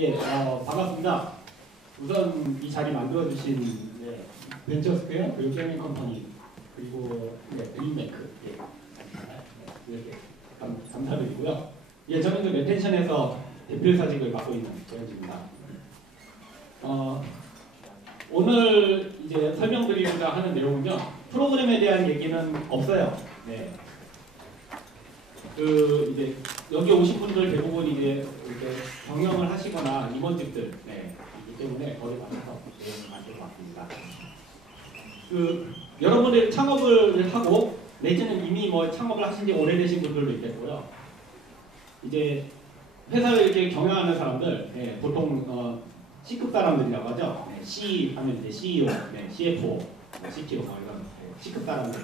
예, 반갑습니다. 우선 이 자리 만들어주신 벤처스퀘어, 그리고 게이밍 컴퍼니, 그리고 드림메이크 이렇게 감사드리고요. 예, 저는 그 랩텐션에서 대표이사직을 맡고 있는 조현주입니다. 오늘 이제 설명드리고자 하는 내용은요, 프로그램에 대한 얘기는 없어요. 네. 이제 여기 오신 분들 대부분 이제 이렇게 경영을 하시거나 임원직들, 이기 때문에 거기 가셔서 내용을 만들 것 같습니다. 여러분들 창업을 하고 내지는 이미 뭐 창업을 하신 지 오래되신 분들도 있겠고요. 이제 회사를 이렇게 경영하는 사람들, 보통 C급 사람들이라고 하죠. C 하면 이제 CEO, CFO, CTO 이런 C급 사람들.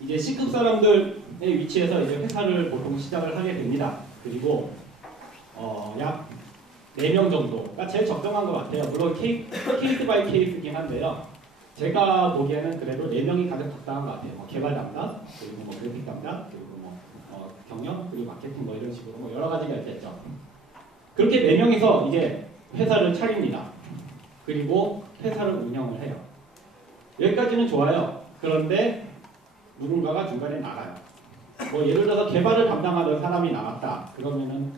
이제 C급 사람들의 위치에서 이제 회사를 보통 시작을 하게 됩니다. 그리고 약 4명 정도가 제일 적정한 것 같아요. 물론 케이스 바이 케이스긴 한데요. 제가 보기에는 그래도 4명이 가장 적당한 것 같아요. 뭐 개발 담당, 그리고 뭐 그래픽 담당, 그리고 뭐 경영, 그리고 마케팅 뭐 이런 식으로 뭐 여러 가지가 있겠죠. 그렇게 4명이서 이제 회사를 차립니다. 그리고 회사를 운영을 해요. 여기까지는 좋아요. 그런데 누군가가 중간에 나가요. 뭐 예를 들어서 개발을 담당하던 사람이 나갔다. 그러면은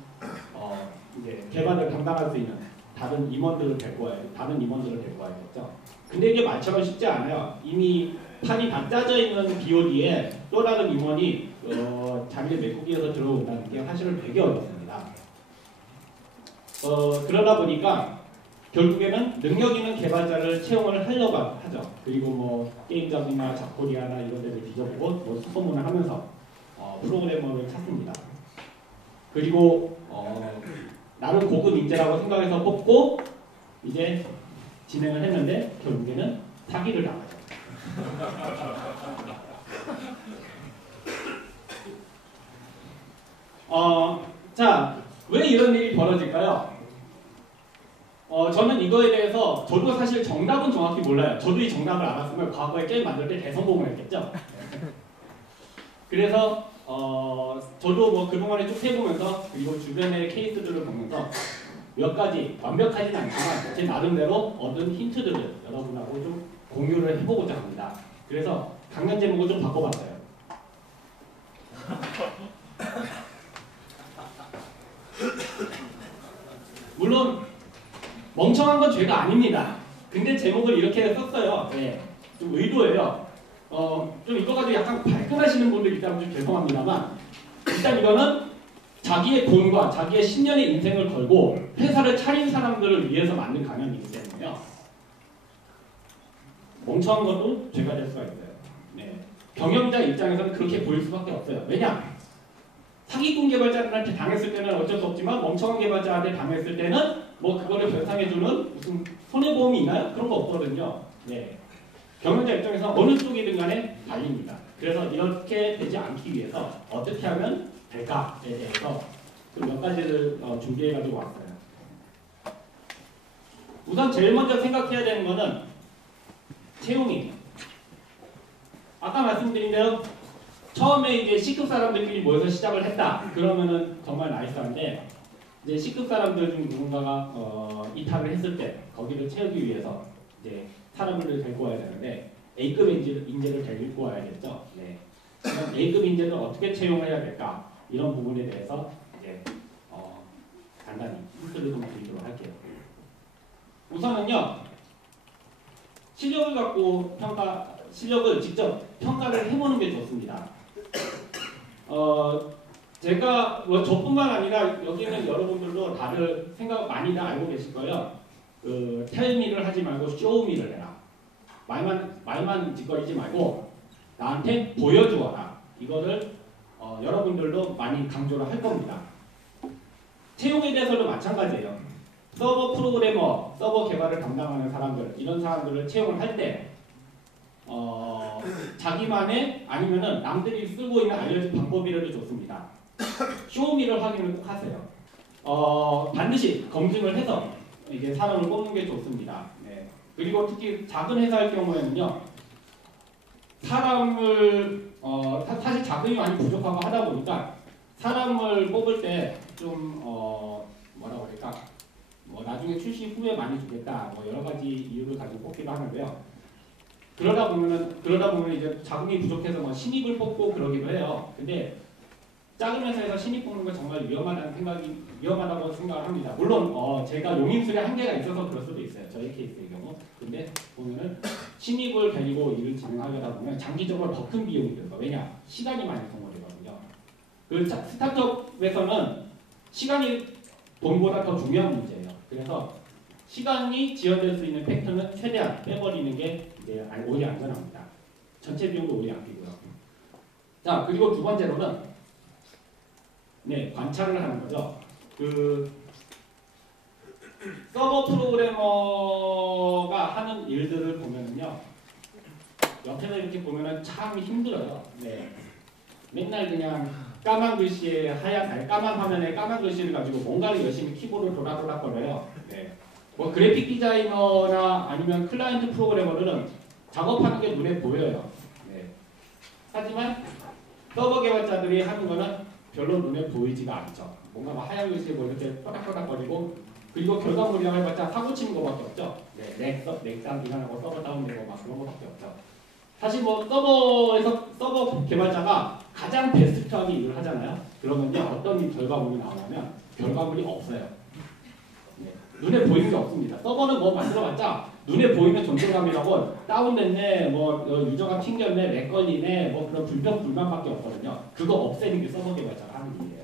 이제 개발을 담당할 수 있는 다른 임원들을 데리고 와야겠죠. 근데 이게 말처럼 쉽지 않아요. 이미 판이 다 짜져 있는 BOD에 또 다른 임원이 자기의 메꾸기에서 들어온다는 게 사실은 되게 어렵습니다. 그러다 보니까 결국에는 능력 있는 개발자를 채용을 하려고 하죠. 그리고 뭐 게임점이나 잡코리아나 이런 데를 뒤져보고 뭐 수소문을 하면서 프로그래머를 찾습니다. 그리고 나름 고급 인재라고 생각해서 뽑고 이제 진행을 했는데 결국에는 사기를 당하죠. 자, 왜 이런 일이 벌어질까요? 저는 이거에 대해서 저도 사실 정답은 정확히 몰라요. 저도 이 정답을 알았으면 과거에 게임 만들 때 대성공을 했겠죠. 그래서 저도 뭐 그동안에 쭉 해보면서 그리고 주변의 케이스들을 보면서 몇 가지 완벽하진 않지만 제 나름대로 얻은 힌트들을 여러분하고 좀 공유를 해보고자 합니다. 그래서 강연 제목을 좀 바꿔봤어요. 물론 멍청한 건 죄가 아닙니다. 근데 제목을 이렇게 썼어요. 네, 좀 의도예요. 좀 이거 가지고 약간 발끈하시는 분들 있다면 좀 죄송합니다만 일단 이거는 자기의 돈과 자기의 10년의 인생을 걸고 회사를 차린 사람들을 위해서 만든 강연이기 때문에요. 멍청한 것도 죄가 될 수가 있어요. 네. 경영자 입장에서는 그렇게 보일 수밖에 없어요. 왜냐? 사기꾼 개발자들한테 당했을 때는 어쩔 수 없지만 멍청한 개발자한테 당했을 때는 뭐 그거를 변상해주는 무슨 손해보험이 있나요? 그런 거 없거든요. 네. 경영자 입장에서 어느 쪽이든 간에 달립니다. 그래서 이렇게 되지 않기 위해서 어떻게 하면 될까에 대해서 몇 가지를 준비해가지고 왔어요. 우선 제일 먼저 생각해야 되는 거는 채용입니다. 아까 말씀드린 대로 처음에 이제 C급 사람들끼리 모여서 시작을 했다. 그러면은 정말 나이스한데 이제 C급 사람들 중 누군가가 이탈을 했을 때 거기를 채우기 위해서 이제 사람들을 데리고 와야 되는데 A급 인재를 데리고 와야겠죠. 네. 그럼 A급 인재를 어떻게 채용해야 될까? 이런 부분에 대해서 이제 간단히 힌트를 좀 드리도록 할게요. 우선은요, 실력을 직접 평가를 해보는 게 좋습니다. 제가 뭐 저뿐만 아니라 여기는 여러분들도 다들 생각 많이 다 알고 계실 거예요. 텔미를 하지 말고 쇼미를 해라. 말만 짓거리지 말고 나한테 보여주어라. 이거를 여러분들도 많이 강조를 할 겁니다. 채용에 대해서도 마찬가지예요. 서버 프로그래머, 서버 개발을 담당하는 사람들, 이런 사람들을 채용을 할 때 자기만의 아니면은 남들이 쓰고 있는 알려진 방법이라도 좋습니다. 쇼미를 확인을 꼭 하세요. 반드시 검증을 해서 이게 사람을 뽑는 게 좋습니다. 네. 그리고 특히 작은 회사일 경우에는요, 사람을 사실 자금이 많이 부족하고 하다 보니까 사람을 뽑을 때 좀 뭐라고 할까? 뭐 나중에 출시 후에 많이 주겠다. 뭐 여러 가지 이유를 가지고 뽑기도 하는데요. 그러다 보면 이제 자금이 부족해서 뭐 신입을 뽑고 그러기도 해요. 근데 작은 회사에서 신입 뽑는 건 정말 위험하다고 생각을 합니다. 물론 제가 용인술에 한계가 있어서 그럴 수도 있어요. 저희 케이스의 경우. 근데 보면은 신입을 데리고 일을 진행하려다 보면 장기적으로 더 큰 비용이 들어요. 왜냐? 시간이 많이 소모되거든요. 그 스타트업에서는 시간이 돈보다 더 중요한 문제예요. 그래서 시간이 지연될 수 있는 팩터는 최대한 빼버리는 게 이제 오히려 안전합니다. 전체 비용도 오히려 아끼고요. 자, 그리고 두 번째로는 관찰을 하는 거죠. 그 서버 프로그래머가 하는 일들을 보면은요, 옆에서 이렇게 보면은 참 힘들어요. 맨날 그냥 까만 글씨에 까만 화면에 까만 글씨를 가지고 뭔가를 열심히 키보드를 도락도락거려요. 뭐 그래픽 디자이너나 아니면 클라이언트 프로그래머들은 작업하는 게 눈에 보여요. 하지만 서버 개발자들이 하는 거는 별로 눈에 보이지가 않죠. 뭔가 막 하얀 글씨에 뭐 이렇게 토닥토닥거리고, 그리고 결과물이라고 해봤자 사고 치는 것밖에 없죠. 렉상 비난하고 서버 다운되고 막 그런 것밖에 없죠. 사실 뭐 서버 개발자가 가장 베스트하게 일을 하잖아요. 그러면요, 어떤 결과물이 나오냐면 결과물이 없어요. 눈에 보이는 게 없습니다. 서버는 뭐 만들어봤자 눈에 보이는 존재감이라고 다운됐네, 뭐 유저가 튕겼네, 렉 걸리네, 뭐 그런 불만밖에 없거든요. 그거 없애는 게 서버 개발자가 하는 일이에요.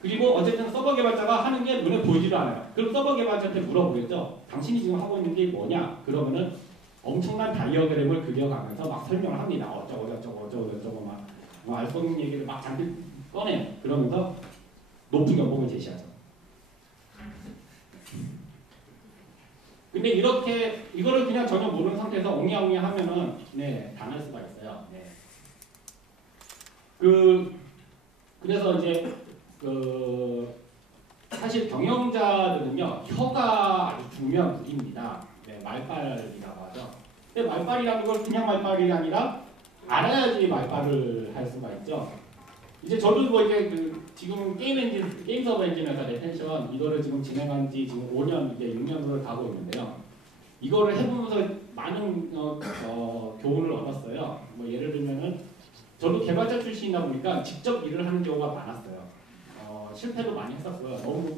그리고 어쨌든 서버 개발자가 하는 게 눈에 보이지도 않아요. 그럼 서버 개발자한테 물어보겠죠. 당신이 지금 하고 있는 게 뭐냐? 그러면은 엄청난 다이어그램을 그려가면서 막 설명을 합니다. 어쩌고 막 알 수 없는 얘기를 막 잔뜩 꺼내요. 그러면서 높은 연봉을 제시하죠. 근데 이거를 그냥 전혀 모르는 상태에서 옹이옹이 하면은 당할 수가 있어요. 그래서 이제 사실 경영자들은요, 혀가 아주 중요한 부분입니다. 말빨이라고 하죠. 근데 말빨이라는 걸 그냥 말빨이 아니라 알아야지 말빨을 할 수가 있죠. 이제 저도 뭐 이제 지금 게임 서버 엔진 회사 레텐션 이거를 지금 진행한 지 지금 5년, 이제 6년으로 가고 있는데요. 이거를 해보면서 많은 교훈을 얻었어요. 뭐 예를 들면은 저도 개발자 출신이다 보니까 직접 일을 하는 경우가 많았어요. 실패도 많이 했었고요. 너무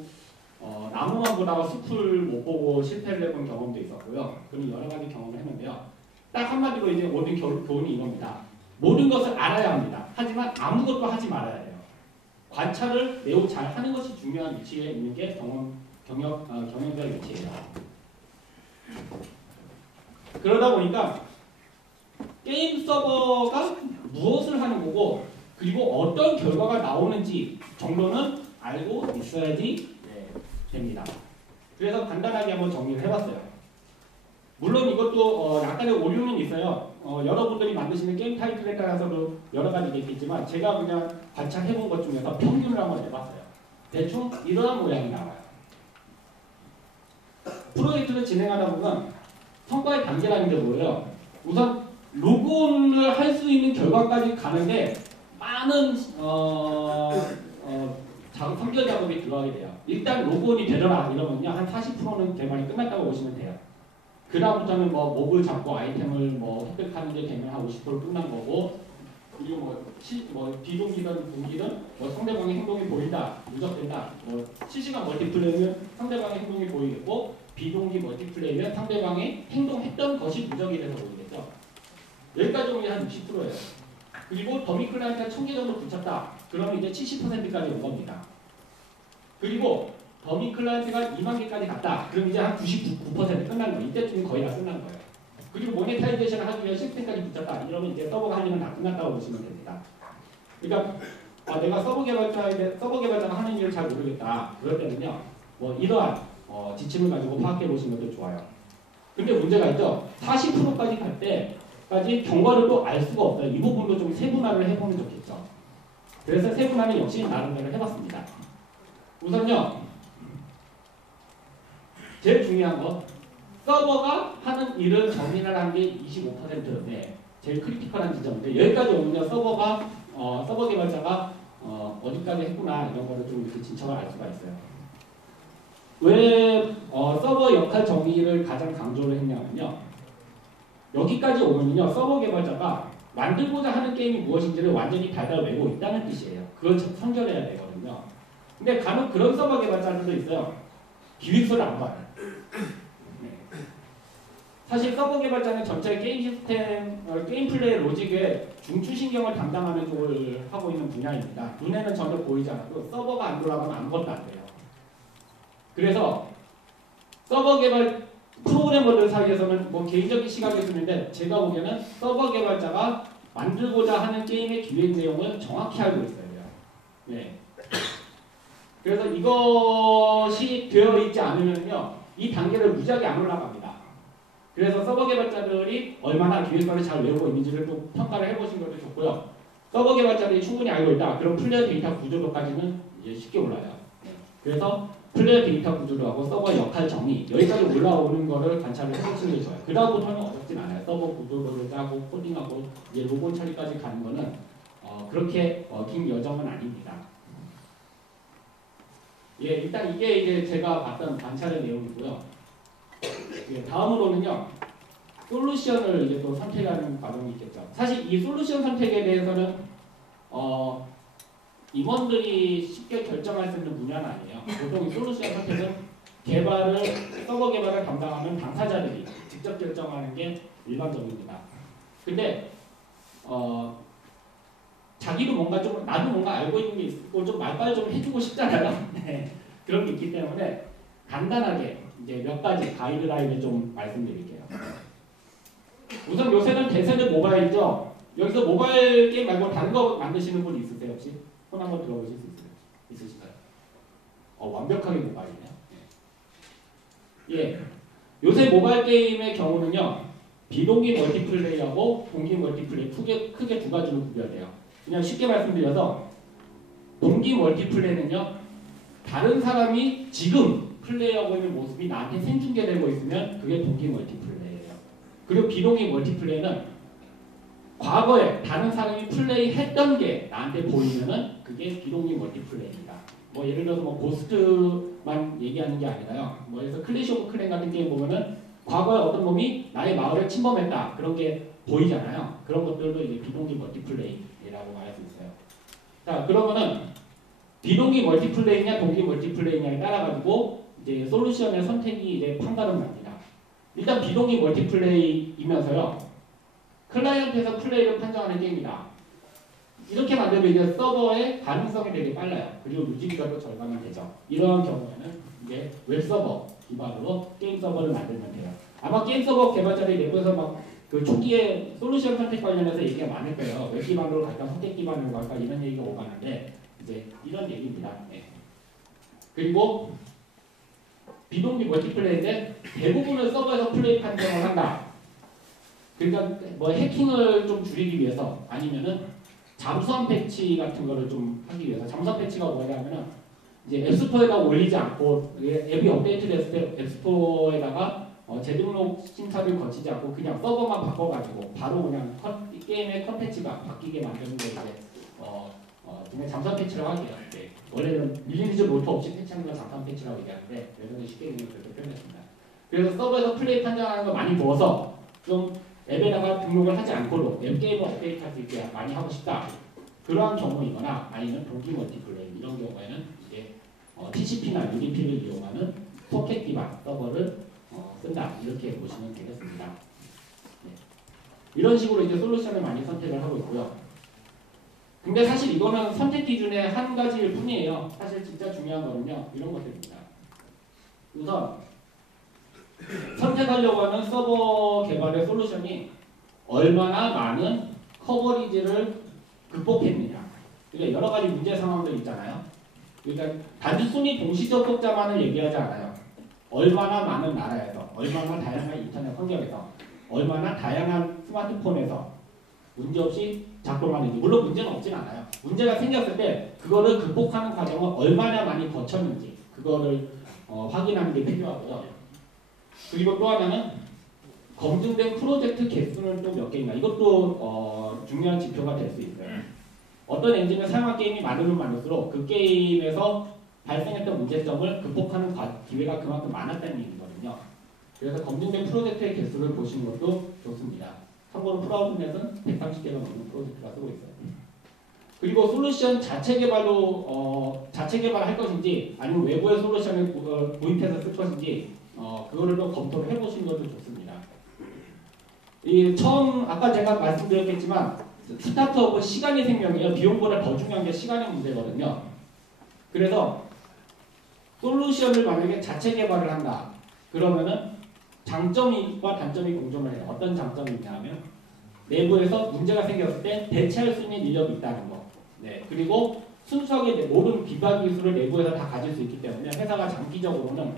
나무만 보다가 숲을 못 보고 실패를 해본 경험도 있었고요. 그런 여러 가지 경험을 했는데요. 딱 한마디로 이제 모든 교훈이 이겁니다. 모든 것을 알아야 합니다. 하지만 아무것도 하지 말아야 해요. 관찰을 매우 잘 하는 것이 중요한 위치에 있는 게 경영자의 위치예요. 그러다 보니까 게임 서버가 무엇을 하는 거고, 그리고 어떤 결과가 나오는지 정도는 알고 있어야지 됩니다. 그래서 간단하게 한번 정리를 해봤어요. 물론 이것도 약간의 오류는 있어요. 여러분들이 만드시는 게임 타이틀에 따라서도 여러 가지가 있겠지만 제가 그냥 관찰해본 것 중에서 평균을 한번 내봤어요. 대충 이러한 모양이 나와요. 프로젝트를 진행하다 보면 성과의 단계라는 게 뭐예요? 우선 로그온을 할 수 있는 결과까지 가는데 많은 선별 작업이 들어가게 돼요. 일단 로그온이 되더라 이러면요, 한 40%는 개발이 끝났다고 보시면 돼요. 그 다음부터는 뭐 몹을 잡고 아이템을 뭐 획득하는 게 되면 한 50% 끝난 거고, 그리고 비동기든 동기든 뭐 상대방의 행동이 보인다, 누적된다. 뭐 실시간 멀티플레이면 상대방의 행동이 보이겠고, 비동기 멀티플레이면 상대방의 행동했던 것이 누적이 돼서 보이겠죠. 여기까지 오면 한 60%예요. 그리고 더미 클라이언트가 1000개 정도 붙였다. 그러면 이제 70%까지 온 겁니다. 그리고 더미 클라이언트가 2만 개까지 갔다. 그럼 이제 한 99% 끝난 거예요. 이때쯤 거의 다 끝난 거예요. 그리고 모네타이제이션을 하기 위해 시스템까지 붙였다. 이러면 이제 서버가 할 일은 다 끝났다고 보시면 됩니다. 그러니까 내가 서버 개발자가 하는 일을 잘 모르겠다. 그럴 때는요, 뭐 이러한 지침을 가지고 파악해 보시는 것도 좋아요. 근데 문제가 있죠. 40%까지 갈 때까지 경과를 또 알 수가 없어요. 이 부분도 좀 세분화를 해보면 좋겠죠. 그래서 세분화는 역시 나름대로 해봤습니다. 우선요, 제일 중요한 거, 서버가 하는 일을 정리를 하는 게 25%인데 제일 크리티컬한 지점인데, 여기까지 오면요, 서버 개발자가 이렇게까지 했구나 이런 거를 좀 이렇게 진척을 알 수가 있어요. 왜 서버 역할 정의를 가장 강조를 했냐면요. 여기까지 오면요. 서버 개발자가 만들고자 하는 게임이 무엇인지를 완전히 달달 외고 있다는 뜻이에요. 그걸 선결해야 되거든요. 근데 간혹 그런 서버 개발자들도 있어요. 기획서를 안 봐요. 네. 사실 서버 개발자는 전체 게임 시스템, 게임 플레이 로직에 중추신경을 담당하는 쪽을 하고 있는 분야입니다. 눈에는 전혀 보이지 않아도 서버가 안 돌아가면 아무것도 안 돼요. 그래서 서버 개발 프로그래머들 사이에서는 뭐 개인적인 시각일 수 있는데 제가 보기에는 서버 개발자가 만들고자 하는 게임의 기획 내용을 정확히 알고 있어요. 네. 그래서 이것이 되어 있지 않으면요, 이 단계를 무지하게 안 올라갑니다. 그래서 서버 개발자들이 얼마나 기획서를 잘 외우고 있는지를 또 평가를 해보신 것도 좋고요. 서버 개발자들이 충분히 알고 있다. 그럼 플레이어 데이터 구조도까지는 이제 쉽게 올라요. 그래서 플레이어 데이터 구조도하고 서버 역할 정의 여기까지 올라오는 거를 관찰을 해보시는 게 좋아요. 그 다음부터는 어렵진 않아요. 서버 구조도를 짜고 코딩하고 이제 로봇 처리까지 가는 거는 그렇게 긴 여정은 아닙니다. 예, 일단 이게 이제 제가 봤던 관찰의 내용이고요. 예, 다음으로는요, 솔루션을 이제 또 선택하는 과정이 있겠죠. 사실 이 솔루션 선택에 대해서는 임원들이 쉽게 결정할 수 있는 분야는 아니에요. 보통 이 솔루션 선택은 서버 개발을 담당하는 당사자들이 직접 결정하는 게 일반적입니다. 근데 자기도 나도 뭔가 알고 있는 게 있고 좀 말빨 좀 해주고 싶잖아요. 네, 그런 게 있기 때문에 간단하게 이제 몇 가지 가이드라인을 좀 말씀드릴게요. 우선 요새는 대세는 모바일이죠. 여기서 모바일 게임 말고 다른 거 만드시는 분 있으세요 혹시? 손 한번 들어보실 수 있으실까요? 완벽하게 모바일이네요. 예, 요새 모바일 게임의 경우는요, 비동기 멀티플레이하고 동기 멀티플레이 크게 두 가지로 구별돼요. 그냥 쉽게 말씀드려서 동기 멀티플레이는요, 다른 사람이 지금 플레이하고 있는 모습이 나한테 생중계되고 있으면 그게 동기 멀티플레이예요. 그리고 비동기 멀티플레이는 과거에 다른 사람이 플레이했던 게 나한테 보이면은 그게 비동기 멀티플레이입니다. 뭐 예를 들어서 뭐 고스트만 얘기하는 게 아니라요. 뭐 그래서 클래시 오브 클랜 같은 게임 보면은 과거에 어떤 놈이 나의 마을을 침범했다 그런 게 보이잖아요. 그런 것들도 이제 비동기 멀티플레이라고 말할 수 있어요. 자, 그러면은 비동기 멀티플레이냐 동기 멀티플레이냐에 따라 가지고 이제 솔루션의 선택이 이제 판가름 납니다. 일단 비동기 멀티플레이이면서요, 클라이언트에서 플레이를 판정하는 게임이다. 이렇게 만들면 이제 서버의 가능성이 되게 빨라요. 그리고 유지비가 절감이 되죠. 이러한 경우에는 이제 웹서버 기반으로 게임 서버를 만들면 돼요. 아마 게임 서버 개발자들이 내부에서 막 그 초기에 솔루션 선택 관련해서 얘기가 많을 거예요. 웹 기반으로 갈까 선택 기반으로 갈까 이런 얘기가 오가는데 이제 이런 얘기입니다. 네. 그리고 비동기 멀티플레이인데 대부분은 서버에서 플레이 판정을 한다. 그러니까 뭐 해킹을 좀 줄이기 위해서 아니면은 잠수함 패치 같은 거를 좀 하기 위해서. 잠수함 패치가 뭐냐면은 이제 앱스토어에다 올리지 않고 앱이 업데이트됐을 때 앱스토어에다가 재등록 심사를 거치지 않고 그냥 서버만 바꿔가지고 바로 그냥 게임의 컨텐츠가 바뀌게 만드는 게 이제 그냥 잠수함 패치라고 하게요. 네. 원래는 밀리니즈 모터 없이 패치하는 걸 잠수함 패치라고 얘기하는데 여기서는 쉽게 그냥 그렇게 표현했습니다. 그래서 서버에서 플레이 판정하는 거 많이 부어서 좀 앱에다가 등록을 하지 않고도 웹 게임을 업데이트할 수 있게 많이 하고 싶다. 그러한 경우이거나 아니면 동기 멀티플레이 이런 경우에는 이제 TCP나 UDP를 이용하는 소켓 기반 서버를 쓴다. 이렇게 보시면 되겠습니다. 네. 이런 식으로 이제 솔루션을 많이 선택을 하고 있고요. 근데 사실 이거는 선택 기준의 한 가지일 뿐이에요. 사실 진짜 중요한 거는요, 이런 것들입니다. 우선 선택하려고 하는 서버 개발의 솔루션이 얼마나 많은 커버리지를 극복했느냐. 그러니까 여러 가지 문제 상황들 있잖아요. 그러니까 단순히 동시 접속자만을 얘기하지 않아요. 얼마나 많은 나라에서, 얼마나 다양한 인터넷 환경에서, 얼마나 다양한 스마트폰에서 문제없이 작동하는지. 물론 문제는 없진 않아요. 문제가 생겼을 때 그거를 극복하는 과정을 얼마나 많이 거쳤는지 그거를 확인하는 게 필요하고요. 그리고 또 하나는 검증된 프로젝트 개수는 또 몇 개인가. 이것도 중요한 지표가 될 수 있어요. 어떤 엔진을 사용한 게임이 많으면 많을수록 그 게임에서 발생했던 문제점을 극복하는 기회가 그만큼 많았다는 얘기거든요. 그래서 검증된 프로젝트의 개수를 보시는 것도 좋습니다. 참고로 프라우드넷은 130개가 넘는 프로젝트가 쓰고 있어요. 그리고 솔루션 자체 개발로 자체 개발할 것인지 아니면 외부의 솔루션을 구입해서 쓸 것인지 그거를 또 검토를 해보시는 것도 좋습니다. 처음 아까 제가 말씀드렸겠지만 스타트업은 시간이 생명이에요. 비용보다 더 중요한 게 시간의 문제거든요. 그래서 솔루션을 만약에 자체 개발을 한다. 그러면은 장점과 단점이 공존을 해요. 어떤 장점이 있냐 하면 내부에서 문제가 생겼을 때 대체할 수 있는 인력이 있다는 거. 네. 그리고 순수하게 모든 비박 기술을 내부에서 다 가질 수 있기 때문에 회사가 장기적으로는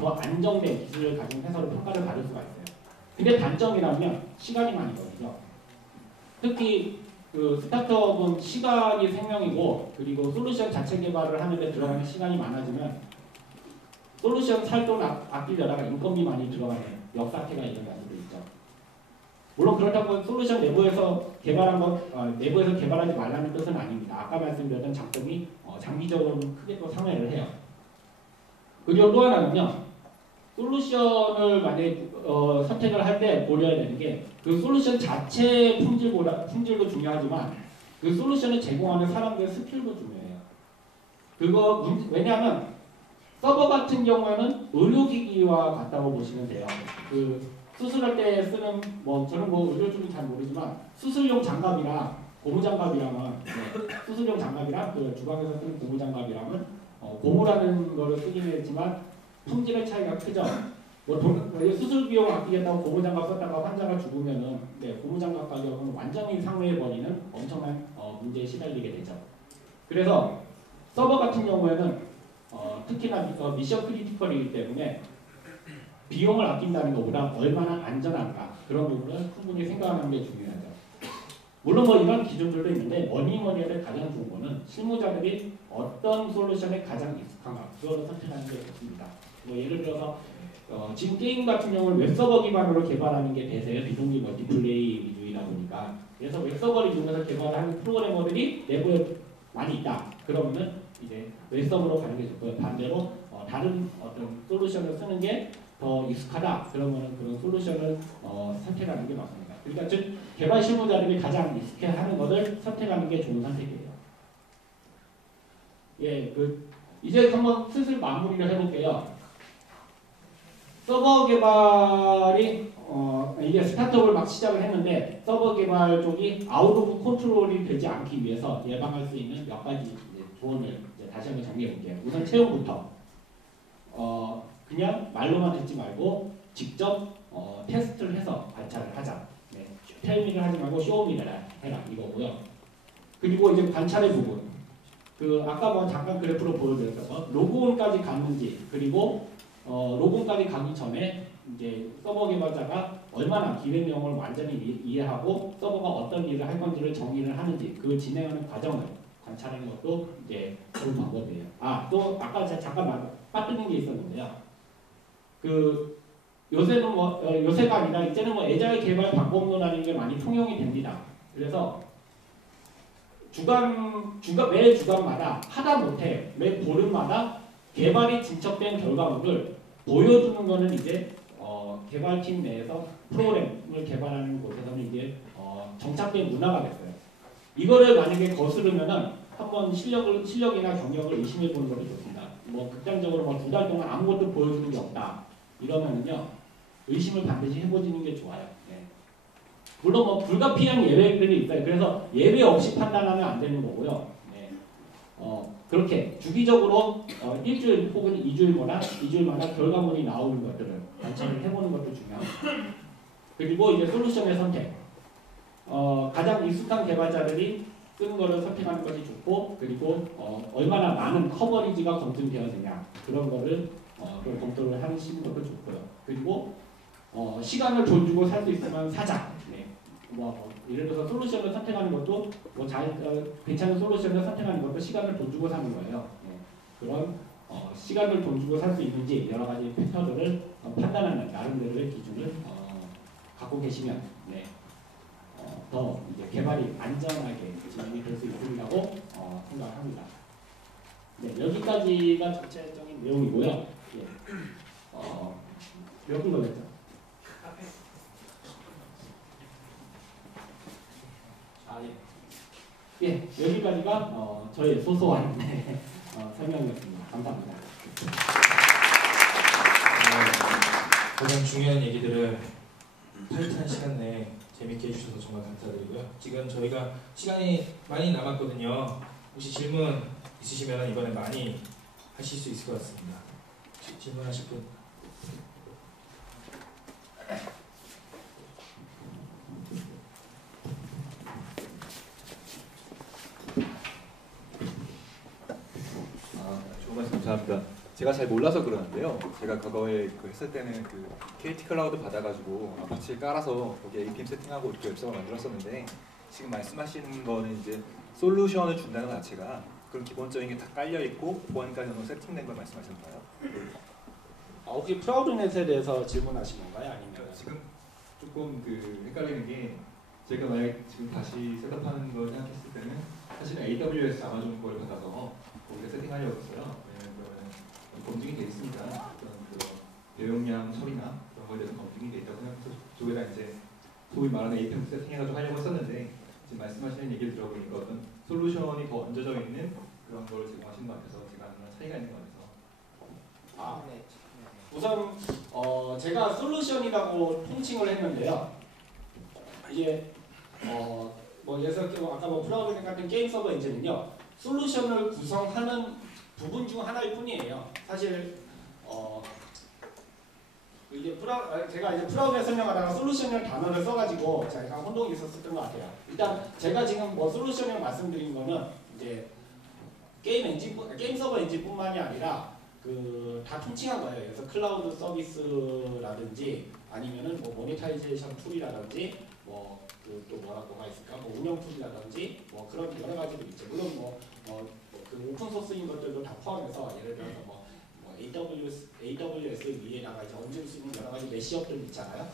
더 안정된 기술을 가진 회사로 평가를 받을 수가 있어요. 근데 단점이라면 시간이 많이 걸리죠. 특히 그 스타트업은 시간이 생명이고 그리고 솔루션 자체 개발을 하는데 들어가는 시간이 많아지면 솔루션 살 돈 아끼려다가 인건비 많이 들어가는 역사태가 일어날 수도 있죠. 물론 그렇다고 솔루션 내부에서 내부에서 개발하지 말라는 뜻은 아닙니다. 아까 말씀드렸던 장점이 장기적으로는 크게 또 상회를 해요. 그리고 또 하나는요. 솔루션을 만약에 선택을 할 때 고려해야 되는 게 그 솔루션 자체 품질도 중요하지만 그 솔루션을 제공하는 사람들의 스킬도 중요해요. 왜냐하면 서버 같은 경우에는 의료기기와 같다고 보시면 돼요. 그 수술할 때 쓰는 저는 의료주는 잘 모르지만 수술용 장갑이랑 고무장갑이랑은 수술용 장갑이랑 그 주방에서 쓰는 고무장갑이랑은 고무라는 거를 쓰긴 했지만 품질의 차이가 크죠. 수술 비용 아끼겠다고 고무장갑 썼다가 환자가 죽으면은 고무장갑 가격은 완전히 상회해버리는 엄청난 문제에 시달리게 되죠. 그래서 서버 같은 경우에는 특히나 미션 크리티컬이기 때문에 비용을 아낀다는 것보다 얼마나 안전한가 그런 부분을 충분히 생각하는 게 중요하죠. 물론 이런 기준들도 있는데 뭐니 해도 가장 좋은 거는 실무자들이 어떤 솔루션에 가장 익숙한가 그거를 선택하는 게 좋습니다. 예를 들어서 지금 게임 같은 경우는 웹서버 기반으로 개발하는 게 대세예요. 비동기 멀티플레이 위주이다 보니까. 그래서 웹서버를 이용해서 개발하는 프로그래머들이 내부에 많이 있다. 그러면은 이제 웹서버로 가는 게 좋고요. 반대로 다른 어떤 솔루션을 쓰는 게 더 익숙하다. 그러면은 그런 솔루션을 선택하는 게 맞습니다. 그러니까 즉 개발 실무자들이 가장 익숙해하는 것을 선택하는 게 좋은 선택이에요. 이제 한번 슬슬 마무리를 해볼게요. 서버 개발이 이게 스타트업을 막 시작을 했는데 서버 개발 쪽이 아웃 오브 컨트롤이 되지 않기 위해서 예방할 수 있는 몇 가지 조언을 다시 한번 정리해 볼게요. 우선 채용부터 그냥 말로만 듣지 말고 직접 테스트를 해서 관찰을 하자. 텔미를 하지 말고 쇼미를 해라 이거고요. 그리고 이제 관찰의 부분. 아까 잠깐 그래프로 보여드렸죠. 로그온까지 갔는지 그리고 로그온까지 가기 전에 이제 서버 개발자가 얼마나 기획령을 완전히 이해하고 서버가 어떤 일을 할 건지를 정의를 하는지 그 진행하는 과정을 관찰하는 것도 이제 좋은 방법이에요. 또 아까 제가 잠깐 빠뜨린 게 있었는데요. 요새는 요새가 아니라 이제는 애자일 개발 방법론이라는 게 많이 통용이 됩니다. 그래서 매 주간마다 하다못해 매 보름마다 개발이 진척된 결과물을 보여주는 거는 이제 개발팀 내에서 프로그램을 개발하는 곳에서는 이제 정착된 문화가 됐어요. 이거를 만약에 거스르면은 한번 실력이나 경력을 의심해 보는 것도 좋습니다. 극단적으로 2달 동안 아무것도 보여주는 게 없다. 이러면은요 의심을 반드시 해보시는 게 좋아요. 물론 불가피한 예외들이 있어요. 그래서 예외 없이 판단하면 안 되는 거고요. 그렇게 주기적으로 일주일 혹은 2주일마다 결과물이 나오는 것들을 관찰을 해보는 것도 중요합니다. 그리고 이제 솔루션의 선택. 가장 익숙한 개발자들이 쓰는 것을 선택하는 것이 좋고 그리고 얼마나 많은 커버리지가 검증되어지냐 그런 거를 또 검토를 하시는 것도 좋고요. 그리고 시간을 돈 주고 살 수 있으면 사자. 예를 들어서 솔루션을 선택하는 것도 괜찮은 솔루션을 선택하는 것도 시간을 돈 주고 사는 거예요. 그런 시간을 돈 주고 살 수 있는지 여러 가지 팩터들을 판단하는 나름대로의 기준을 갖고 계시면 더 이제 개발이 안전하게 진행이 될 수 있으리라고 생각을 합니다. 네, 여기까지가 전체적인 내용이고요. 예. 몇 분 걸렸죠? 예, 여기까지가 저의 소소한 설명이었습니다. 감사합니다. 가장 중요한 얘기들을 타이트한 시간 내에 재밌게 해주셔서 정말 감사드리고요. 지금 저희가 시간이 많이 남았거든요. 혹시 질문 있으시면 이번에 많이 하실 수 있을 것 같습니다. 질문하실 분? 좋은 말씀 감사합니다. 제가 잘 몰라서 그러는데요. 제가 과거에 했을 때는 KT 클라우드 받아가지고 아파치 깔아서 거기에 APM 세팅하고 이렇게 웹서버 만들었었는데, 지금 말씀하시는 거는 이제 솔루션을 준다는 것 자체가 그런 기본적인 게 다 깔려 있고 보안까지 어느 세팅된 걸 말씀하시는 거예요? 혹시 프라우드넷에 대해서 질문하신 건가요? 아니면 지금 조금 헷갈리는 게, 제가 만약 지금 다시 셋업하는 걸 생각했을 때는 사실은 AWS 아마존 걸 받아서 거기에 세팅하려고 했어요. 왜냐면 그러면 검증이 돼 있으니까 그런 대용량 처리나 그런 거에 대해서 검증이 돼 있다고 생각해서 그쪽에다 이제 소위 말하는 APM 세팅해가지고 하려고 했었는데, 지금 말씀하시는 얘기를 들어보니까 어떤 솔루션이 더 얹어져 있는 그런 걸 제공하시는 것 같아서 제가 아는 차이가 있는 것 같아서. 네. 우선 제가 솔루션이라고 통칭을 했는데요. 이게 뭐 예를 들어 아까 프라우드넷 같은 게임 서버 엔진은요, 솔루션을 구성하는 부분 중 하나일 뿐이에요. 사실 이게 제가 이제 프라우드넷 설명하다가 솔루션이라는 단어를 써가지고 제가 혼동이 있었던 것 같아요. 일단 제가 지금 솔루션을 말씀드린 거는 이제 게임 서버 엔진뿐만이 아니라 다 통칭한 거예요. 그래서 클라우드 서비스라든지 아니면은 모니타이제이션 툴이라든지 또 뭐가 있을까? 운영 툴이라든지 그런 여러 가지도 있죠. 물론 오픈 소스인 것들도 다 포함해서 예를 들어서 AWS 위에다가 이제 얹을 수 있는 여러 가지 메시업들 있잖아요.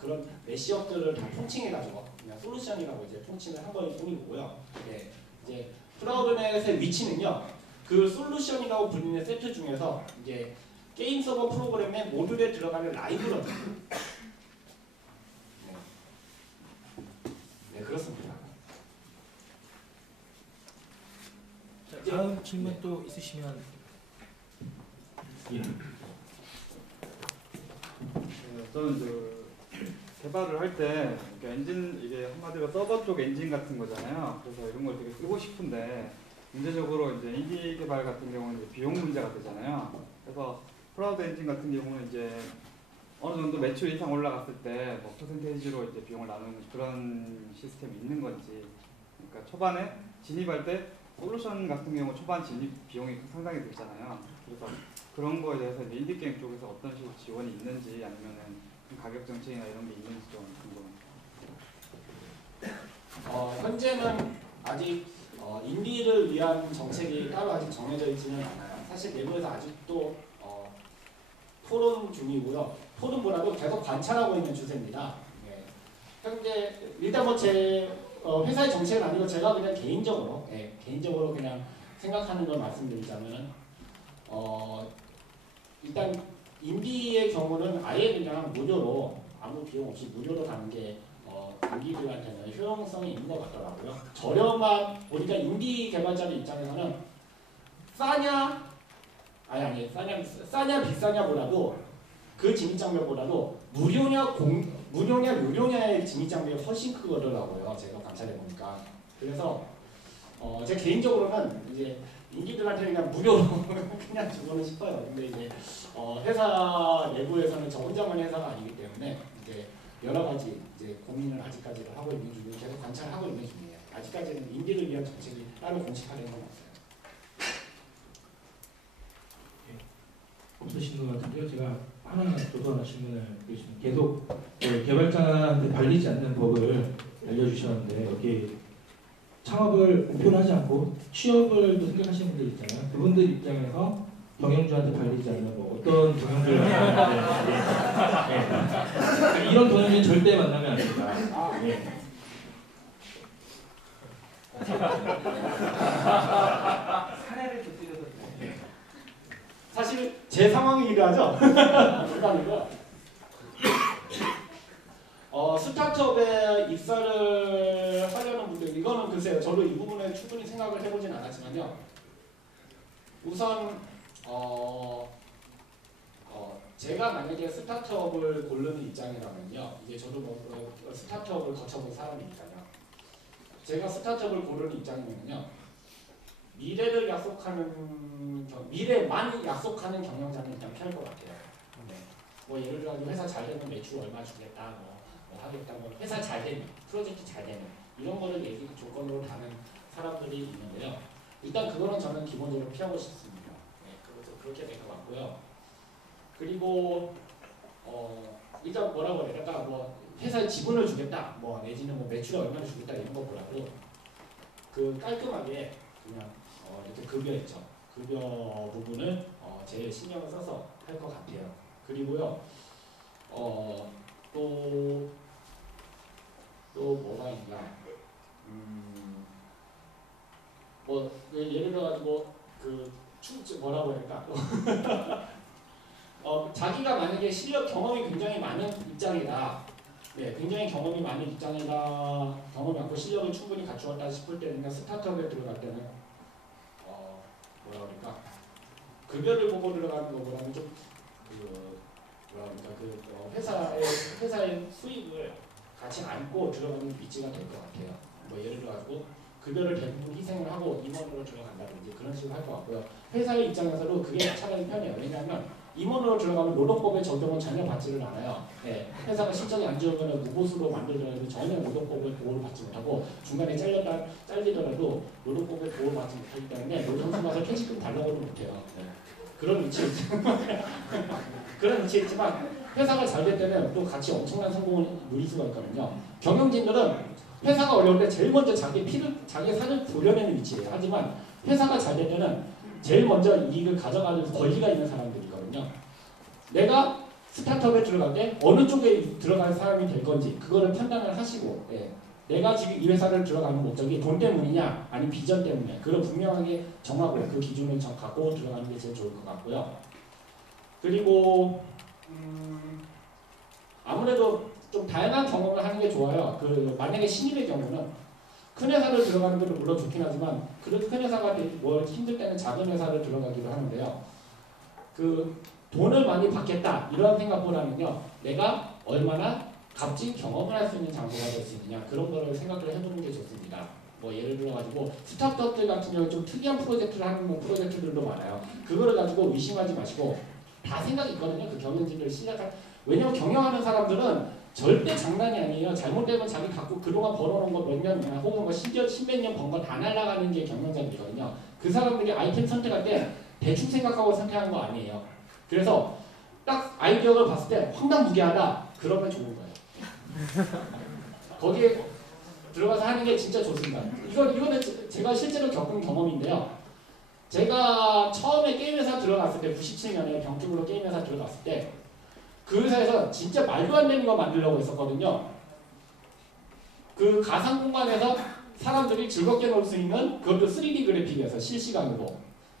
그런 메시업들을 다 통칭해가지고 그냥 솔루션이라고 이제 통칭을 한 거일 뿐이고요. 네, 이제 프라우드넷의 위치는요, 그 솔루션이라고 불리는 세트 중에서 이제 게임 서버 프로그램의 모듈에 들어가는 라이브러리. 네, 그렇습니다. 자, 다음 질문 또 있으시면. 예. 저는 개발을 할 때 엔진, 이게 한마디로 서버 쪽 엔진 같은 거잖아요. 그래서 이런 걸 되게 쓰고 싶은데, 문제적으로 이제 인디 개발 같은 경우는 이제 비용 문제가 되잖아요. 그래서 프라우드 엔진 같은 경우는 이제 어느 정도 매출 이상 올라갔을 때 퍼센테이지로 이제 비용을 나누는 그런 시스템이 있는 건지. 그러니까 초반에 진입할 때 솔루션 같은 경우 초반 진입 비용이 상당히 들잖아요. 그래서 그런 거에 대해서 인디 게임 쪽에서 어떤 식으로 지원이 있는지, 아니면은 가격 정책이나 이런 게 있는지 좀 궁금합니다. 현재는 아직 인디를 위한 정책이 따로 아직 정해져 있지는 않아요. 사실 내부에서 아직도 토론 중이고요. 토론보다도 계속 관찰하고 있는 추세입니다. 네. 현재 일단 제 회사의 정책은 아니고 제가 그냥 개인적으로 그냥 생각하는 걸 말씀드리자면, 일단 인디의 경우는 아예 그냥 무료로, 아무 비용 없이 무료로 가는 게 인디들한테는 효용성이 있는 것 같더라고요. 보니까 인디 개발자들 입장에서는 싸냐 비싸냐보다도 그 진입장벽보다도 무료냐 유료냐의 진입장벽이 훨씬 크더라고요. 제가 관찰해 보니까. 그래서 제 개인적으로는 이제 인디들한테 그냥 무료로 그냥 주고는 싶어요. 근데 이제 회사 내부에서는 저 혼자만의 회사가 아니기 때문에 이제 여러 가지 이제 고민을 아직까지도 하고 있는 중이고 계속 관찰하고 있는 중이에요. 아직까지는 인디를 위한 정책이 따로 공식화된 건 없어요. 없으신 것 같은데요. 제가 하나 질문을 드리겠습니다. 계속 개발자한테 발리지 않는 법을 알려주셨는데, 여기 창업을 목표로 하지 않고 취업을 생각하시는 분들 있잖아요. 그분들 입장에서 경영주한테 발리지 않는 어떤 경영주를 만나면 이런 경영주는 절대 만나면 안 된다. 사례를 좀 들려서 사실 제 상황이 이러하죠. 농담이고요. 스타트업에 입사를 하려는 분들, 이거는 글쎄요, 저도 이 부분에 충분히 생각을 해보진 않았지만요. 우선 제가 만약에 스타트업을 고르는 입장이라면요, 이제 저도 뭐 스타트업을 거쳐본 사람이니까요. 제가 스타트업을 고르는 입장이면요, 미래만 약속하는 경영자는 그냥 피할 것 같아요. 네. 뭐 예를 들어 회사 잘 되면 매출 얼마 주겠다, 뭐 하겠다, 뭐 회사 잘 되면, 프로젝트 잘 되면 이런 거를 얘기 조건으로 다는 사람들이 있는데요. 일단 그거는 저는 기본적으로 피하고 싶습니다. 네, 그렇게 될 것 같고요. 그리고 일단 뭐라고 해야 될까, 뭐 회사에 지분을 주겠다, 뭐 내지는 뭐 매출에 얼마를 주겠다 이런 거보다도 그 깔끔하게 그냥 이렇게 급여 있죠. 급여 부분을 제일 신경을 써서 할 것 같아요. 그리고요, 또 뭐가 있나? 뭐 예를 들어가지고 뭐라고 할까? 자기가 만약에 실력 경험이 굉장히 많은 입장이다. 네, 굉장히 경험이 많은 입장이다. 경험이 많고 실력을 충분히 갖추었다 싶을 때는 스타트업에 들어갈 때는 뭐라 그럴까? 급여를 보고 들어가는 것보다는 좀 회사의 수익을 같이 안고 들어가는 위치가 될 것 같아요. 뭐 예를 들어가지고 급여를 대부분 희생을 하고 임원으로 들어간다든지 그런 식으로 할 것 같고요. 회사의 입장에서도 그게 차라리 편해요. 왜냐하면 임원으로 들어가면 노동법의 적용은 전혀 받지를 않아요. 네, 회사가 실적이 안 좋으면 무보수로 만들더라도 전혀 노동법의 보호를 받지 못하고 중간에 잘리더라도 노동법의 보호를 받지 못하기 때문에 노동부 가서 퇴직금 달라고도 못해요. 네. 그런 위치에 있지만 회사가 잘 될 때는 또 같이 엄청난 성공을 누릴 수가 있거든요. 경영진들은 회사가 어려울 때 제일 먼저 자기 살을 도려내는 위치예요. 하지만 회사가 잘 될 때는 제일 먼저 이익을 가져가는 권리가 있는 사람들이거든요. 내가 스타트업에 들어갈 때 어느 쪽에 들어갈 사람이 될 건지 그거를 판단을 하시고, 예. 내가 지금 이 회사를 들어가는 목적이 돈 때문이냐 아니면 비전 때문이냐 그걸 분명하게 정하고 그 기준을 갖고 들어가는 게 제일 좋을 것 같고요. 그리고 아무래도 좀 다양한 경험을 하는 게 좋아요. 만약에 신입의 경우는 큰 회사를 들어가는 것도 물론 좋긴 하지만 그래도 큰 회사가 뭐 힘들 때는 작은 회사를 들어가기도 하는데요. 돈을 많이 받겠다 이런 생각보다는요, 내가 얼마나 값진 경험을 할 수 있는 장소가 될 수 있느냐 그런 거를 생각을 해보는 게 좋습니다. 뭐 예를 들어가지고 스타트업들 같은 경우 좀 특이한 프로젝트를 하는 프로젝트들도 많아요. 그거를 가지고 의심하지 마시고 다 생각이 있거든요. 그 경영진들 왜냐면 경영하는 사람들은 절대 장난이 아니에요. 잘못되면 자기 갖고 그동안 벌어놓은 거 몇 년, 혹은 뭐 십몇 년 번 거 다 날아가는 게 경영자들이거든요. 그 사람들이 아이템 선택할 때 대충 생각하고 선택하는 거 아니에요. 그래서 딱 아이디어를 봤을 때 황당무계하다 그러면 좋은 거예요. 거기에 들어가서 하는 게 진짜 좋습니다. 이거는 제가 실제로 겪은 경험인데요. 제가 처음에 게임회사 들어갔을 때 97년에 병특으로 게임회사 들어갔을 때 그 회사에서 진짜 말도 안 되는 거 만들려고 했었거든요. 그 가상 공간에서 사람들이 즐겁게 놀 수 있는 그것도 3D 그래픽에서 실시간으로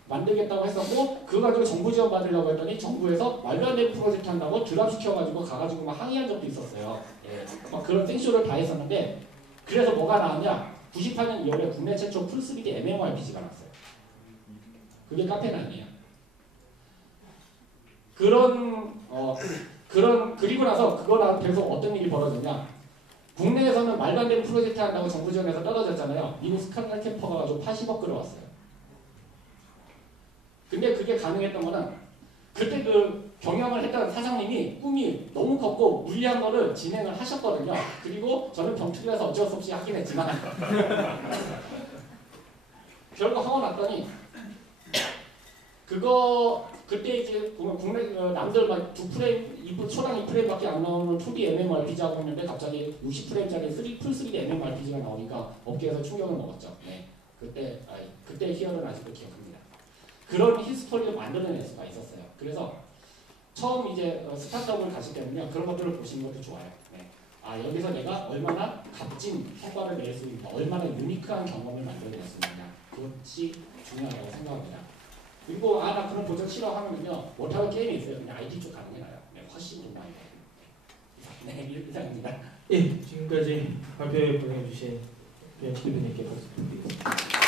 만들겠다고 했었고 그거 가지고 정부 지원 받으려고 했더니 정부에서 말도 안 되는 프로젝트 한다고 드랍 시켜가지고 가가지고 막 항의한 적도 있었어요. 예, 막 그런 생쇼를 다 했었는데 그래서 뭐가 나왔냐? 98년 2월에 국내 최초 풀 3D MMORPG가 나왔어요. 그게 카페난이에요. 그리고 나서 그거 계속 어떤 일이 벌어졌냐? 국내에서는 말도 안 되는 프로젝트 한다고 정부 지원에서 떨어졌잖아요. 미국 스칼렛 캠퍼가 가지고 80억 끌어왔어요. 근데 그게 가능했던 거는 그때 그 경영을 했던 사장님이 꿈이 너무 컸고 무리한 거를 진행을 하셨거든요. 그리고 저는 병특이라서 어쩔 수 없이 하긴 했지만 결국 하고 났더니 그때 이제 보면 국내 남들 막 2프레임, 초당 2프레임밖에 안 나오는 2D MMORPG 하고 있는데 갑자기 60프레임짜리 풀 3D MMORPG가 나오니까 업계에서 충격을 먹었죠. 네. 그때 희열은 아직도 기억합니다. 그런 히스토리를 만들어낼 수가 있었어요. 그래서 처음 이제 스타트업을 가실 때는요, 그런 것들을 보시는 것도 좋아요. 네. 아 여기서 내가 얼마나 값진 성과를 낼 수 있다, 얼마나 유니크한 경험을 만들어낼 수 있느냐, 그것이 중요하다고 생각합니다. 그리고 아 나 그런 도전 싫어하면요 못하는 게임이 있어요. 그냥 IT 쪽 가는 게 나아요. 네, 훨씬 좀 많이. 네 이상입니다. 예, 지금까지 발표에 보내주신 PD님께 박수 부탁드리겠습니다.